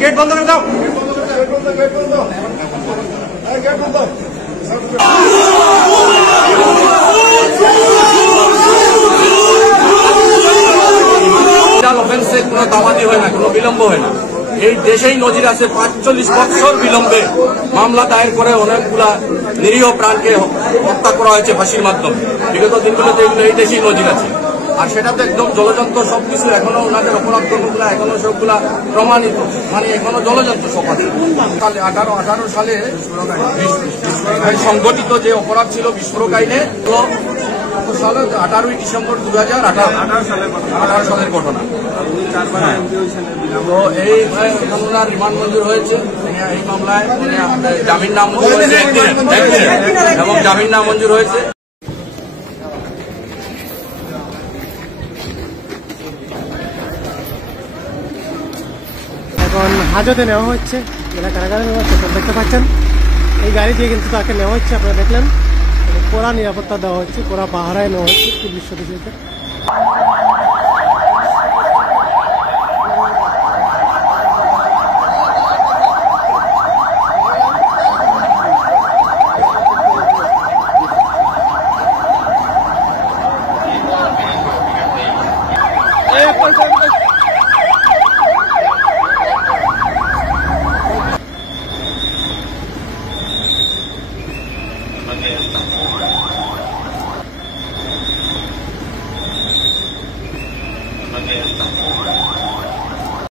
Gate बंद कर दो। অফেন্সে কোনো দামাদি হয় না, কোনো বিলম্ব হয় না। এই দেশেই নজির আছে ৪৫ বছর বিলম্বে মামলা দায়ের করে অনেকগুলা নিরীহ প্রাণকে হত্যা করা হয়েছে ফাঁসির মাধ্যমে। বিগত দিনগুলোতে এগুলো এই দেশেই নজির আছে। আর সেটা তো একদম জলযন্ত্র সবকিছু এখনো ওনাদের অপরাধ কর্মগুলা এখনো সবগুলা প্রমাণিত, মানে এখনো জলযন্ত্র সব আছে। 18 সালে সংগঠিত যে অপরাধ ছিল বিস্ফোরক আইনে 18 ডিসেম্বর 2018 সালের ঘটনা। তো এই ওনার রিমান্ড মঞ্জুর হয়েছে। এই মামলায় জামিন নামঞ্জুর হয়েছে এবং জামিন নামঞ্জুর হয়েছে। এখন হাজতে নেওয়া হচ্ছে, এরা কারাগারে নেওয়া হচ্ছে। দেখতে পাচ্ছেন এই গাড়ি দিয়ে কিন্তু তাকে নেওয়া হচ্ছে। আপনারা দেখলেন কড়া নিরাপত্তা দেওয়া হচ্ছে, কড়া পাহারায় নেওয়া হচ্ছে পুলিশ সদস্যকে। Hey,